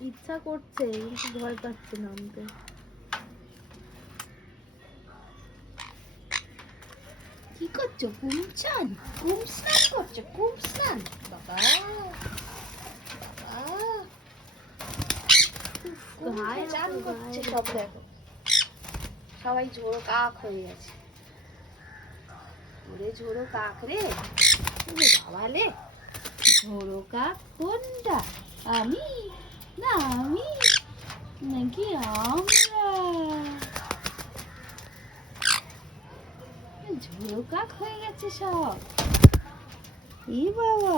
ইচ্ছা করছে কিন্তু ভয় পাচ্ছে নামতে। কি করছো? কুমচান? কুম স্নান করছো? কুম স্নান? বাবা গায়ে চান হাতে করছে গায়ে সব। দেখো সবাই ঝোড়ো কাক হয়ে গেছে। ওরে ঝোড়ো কাক রে, বাবালে। ঝোড়ো কাক কোনটা? আমি না আমি নাকি আমরা? ঝোড়ো কাক হয়ে গেছে সব। ই বাবা,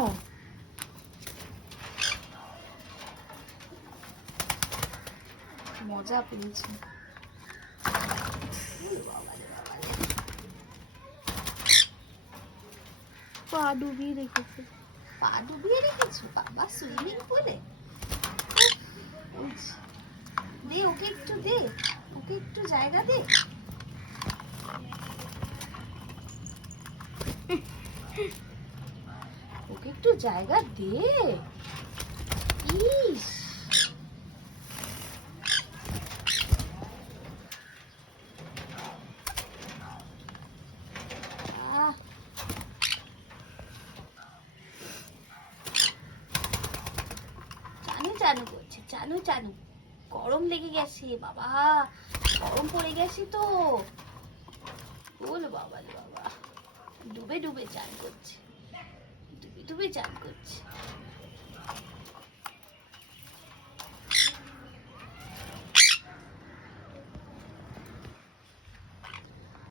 মজা পেয়েছি। পা ডুবিয়ে রেখেছে। পা ডুবিয়ে রেখেছো বাবা সুইমিং পুলে? দে ওকে একটু দে, ওকে একটু জায়গা দে। ওকে একটু জায়গা দে। ইস, আহ, চানু চানু করছে, চানু চানু। গরম লেগে গেছে বাবা, গরম পড়ে গেছে তো। ওরে বাবা রে বাবা, ডুবে ডুবে চান করছে, ডুবে ডুবে চান করছে।